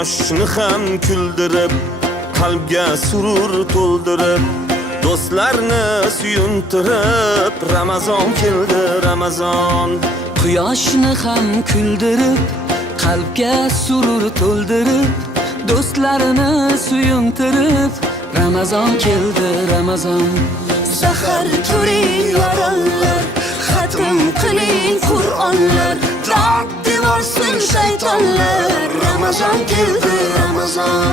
Quyoshni ham kuldirib, qalbga surur to'ldirib, do'stlarni suyuntirib, Ramazon keldi, Ramazon. Quyoshni ham kuldirib, qalbga surur to'ldirib, do'stlarini suyuntirib, Ramazon keldi, Ramazon. Sahar turing yorollar, xatm qiling Qur'onlar, dod devorsin shaytonlar. Ramazon keldi, Ramazon.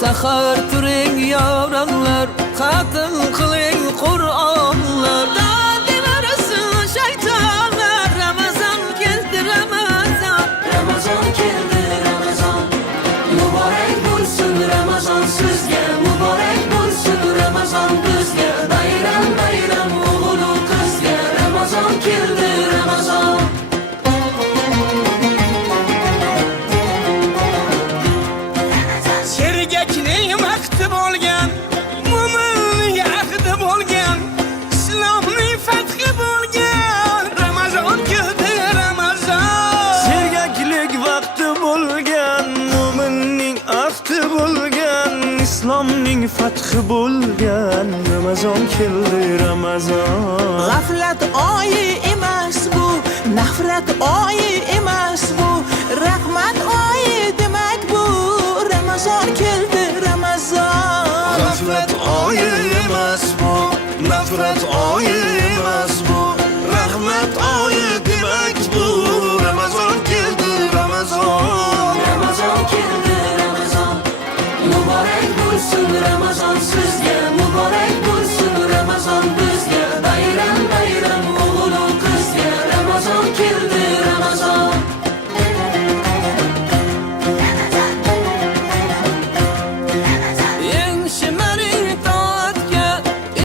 Sahar turing yorollar, xatm qiling Qur'onlar, dod devorsin shaytonlar. Ramazon keldi, Ramazon. Ramazon keldi, Ramazon. Muborak bo'lsin Ramazon sizga, muborak bo'lsin Ramazon bizga. Bayram bayram o'g'il qizga, Ramazon keldi, Ramazon. Sergakning vaqti bo'lgan, mo'minning ahdi bo'lgan, islomning fathi bo'lgan, Ramazon keldi, Ramazon. Sergaklik vaqti bo'lgan, mo'minning ahdi bo'lgan, islomning fathi bo'lgan, Ramazon keldi, Ramazon. G'aflat oyi emas bu, nafrat oyi emas bu, rahmat oyi demak bu. Ramazon keldi, Ramazon. G'aflat oyi emas bu, nafrat oyi emas bu, rahmat oyi